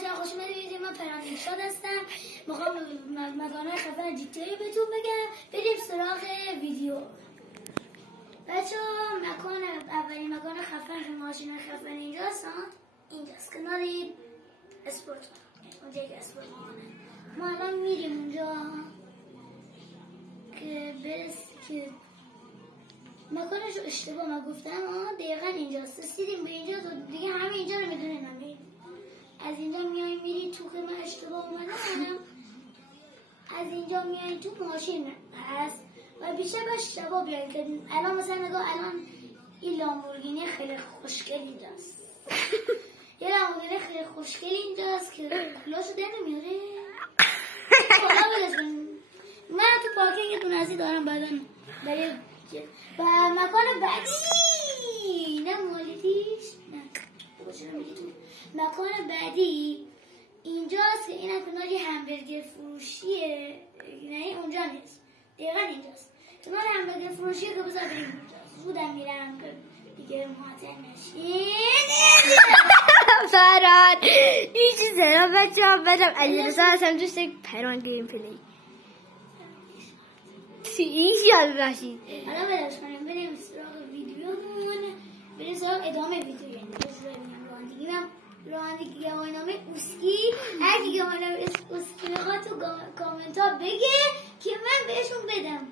بچه‌ها خوش اومدید. من پران ارشاد هستم. میخوام مکان خفن جیتایی بهتون بگم. بریم سراغ ویدیو. بچه‌ها اولین مکان خفن که ماشین خفن اینجاست. اینجاست کنار اسپورت. اونجا که اسپورت ما الان میریم اونجا که که مکانش رو اشتباه من گفتم. دقیقا اینجاست. رسیدیم به اینجا دیگه همه اینجا رو میدونیم. از اینجا میایم میری تو که من اشتباه اومدم. از اینجا میایم تو ماشین هست و بیشتر باش شبا بیایم که الان مثلا نگاه الان این لامبورگینی خیلی خوشگل اینجاست. یه لامبورگینی خیلی خوشگل اینجاست که کلاشو در نمیاره. من تو پارکینگ دونزی دارم بعدن برای و مکان بعدی نه مالیتیش نه مکان بعدی اینجاست که اینم کنار یه همبرگر فروشیه. نه اونجا نیست، دقیقا اینجاست کنار همبرگر فروشیه که بذار بریم اونجا. زودم میرم دیگه معطل نشین. فران این چیز سلام بچه ها بدم علیرضا هستم دوست پران گیم پلی این یاد باشید. حالا بلش کنیم بریم سراغ ویدیومون. بریم سراغ ادامه ویدیو. یعنی رانندگی گواهینامه اوسکی. هر کی گواهینامه اوسکی میخواد تو کامنت ها بگه که من بهشون بدم.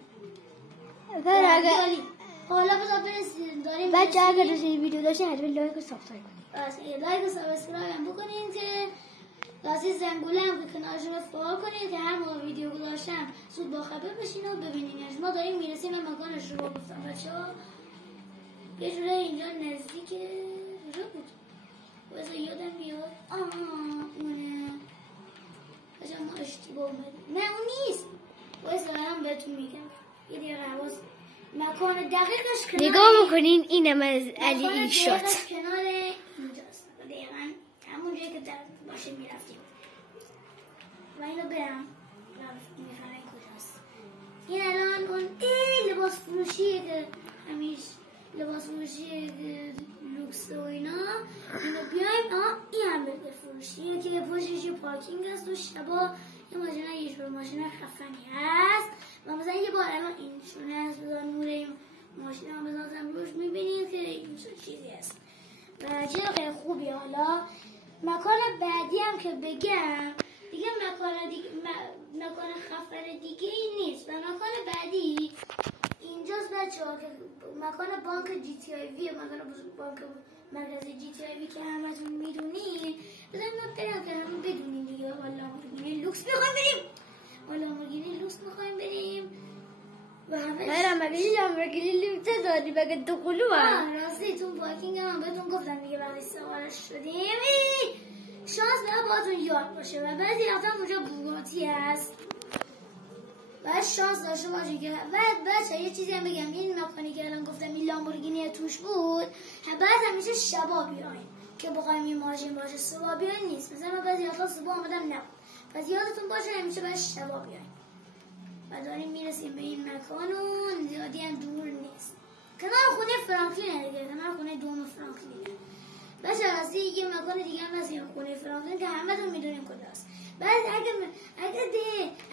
حالا بذار برسیم داریم بچه اگر دوست این ویدیو داشته حتما لایک و سابسکرایب کنید. لایک و سابسکرایب هم بکنید که لازم زنگوله هم به کنارشون رو فعال کنید که هر موقع ویدیو گذاشتم زود باخبر بشین و ببینینش. ما داریم میرسیم به مکانش رو گفتم بچه ها. یه جوره اینجا نزدیک کجا بود؟ بذار یادم بیاد. اونه بچه ما اشتباه اومدیم. نه اون نیست. بایستا هم بهتون میگم یه دیگه حواس مکان دقیقش کنار نگاه بکنین. اینم از علی ارشاد کنار اینجاست. دقیقا همون جایی که در باشه میرفتیم و اینو برم میفهمه کجاست. این الان اون لباس فروشیه که همیشه لباس فروشیه لوکس و اینا. اینو بیایم. این هم برگر فروشیه که پشتش یه پارکینگ هست و شبا یه ماشین یه جور ماشین خفنی هست و مثلا یه بار الان این شونه هست بذار نور این ماشین هم بذارم روش میبینید که این چیزی هست و چیز خیلی خوبی. حالا مکان بعدی هم که بگم دیگه مکان خفن دیگه این نیست و مکان بعدی اینجاست بچه ها که مکان بانک جی تی آی وی. مکان بانک مرکز جی تی آی وی که همتون میدونین. بذاریم ما برم که همون بدونین دیگه. حالا لامبورگینی لوکس میخوایم بریم. و همه لامبورگینی لوکس داری بگه دو قلو راستی تو پارکینگ هم بهتون گفتم دیگه وقتی سوارش شدیم شانس به باتون یاد باشه و بعضی وقتا اونجا بوگاتی هست باید شانس داشته باشی که بچه یه چیزی هم بگم. این مکانی که الان گفتم این لامبورگینی توش بود بعد همیشه شبا بیاین که بخوایم این ماشین باشه. صبح بیاین نیست. مثلا بعضی وقتا صبح آمدم نبود. پس یادتون باشه همیشه باید شبا بیاین. و داریم میرسیم به این مکان و زیادی هم دور نیست. کنار خونه فرانکلینه دیگه. کنار خونه دوم فرانکلینه. بچه راستی یه مکان دیگه هم هست خونه فرانکلین که همه تون میدونیم کجاست. بعد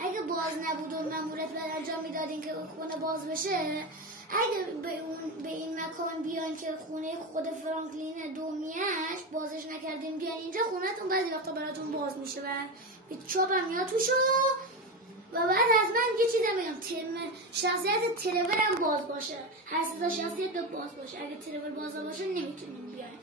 اگه باز نبود و ماموریت بعد انجام میدادین که خونه باز بشه، اگه به این مکان بیاین که خونه خود فرانکلین دومیش بازش نکردین بیاین اینجا خونه‌تون بعضی وقتا براتون باز میشه و چوب هم میاد توشو. و بعد از من یه چیزی میگم شخصیت ترور هم باز باشه. هر سه شخصیت باز باشه. اگه ترور باز باشه نمیتونین بیاین.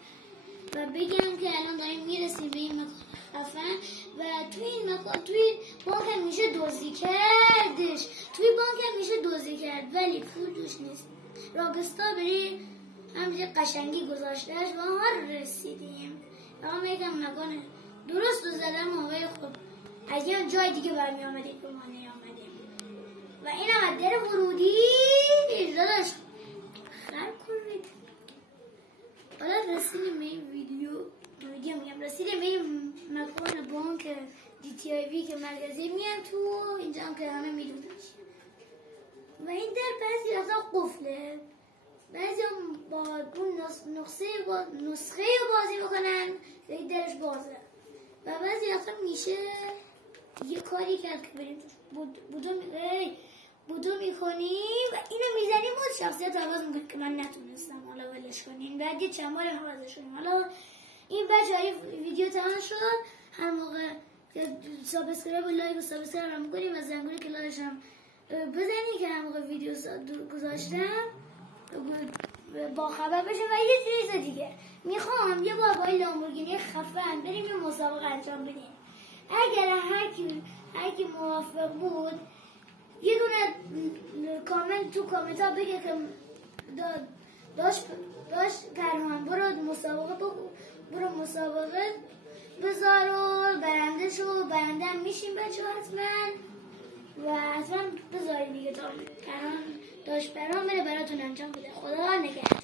و بگم که الان داریم میرسیم به این مکان خفن و توی این مکان توی بانک هم میشه دزدی کردش. توی بانک هم میشه دزدی کرد ولی پول دوش نیست. راگستار بری همینجا قشنگی گذاشتهش و ما رسیدیم. و میگم مکان درست و زدم آقای خود اگه جای دیگه برمی آمدید به ما نیامدیم. و این هم در ورودی داداش خراب کنید. حالا رسیدیم به این ویدیو میگم رسیدیم به این مکان بانک جی تی آی وی که مرکزی میان تو اینجا هم که همه میدونش. و این در بعضی وقتا قفله. بعضی هم با اون نسخه رو بازی بکنن که این درش بازه و بعضی آخه میشه یه کاری کرد که بریم بودو میکنیم و اینو میزنیم و شخصیت عوض میکنیم که من نتونستم حالا ولش کنیم. بعد یه چند بار عوضش کنیم. حالا این بچه‌های ویدیو تمام شد. هر موقع سابسکرایب و لایک و سابسکرایب هم میکنیم و زنگوله کلارش هم بزنید که هر موقع ویدیو گذاشتم با خبر بشه. و یه چیز دیگه میخوام یه بار با این لامبورگینی خفن بریم یه مسابقه انجام بدیم. اگر هر کی موافق بود یه دونه کامنت ها بگه که داشت پرهان برو مسابقه بذار و برنده شو. برنده هم میشیم بچه حتما و حتما بذاری دیگه تا داشت پرهان بره براتون انجام بده. خدا نگهدار.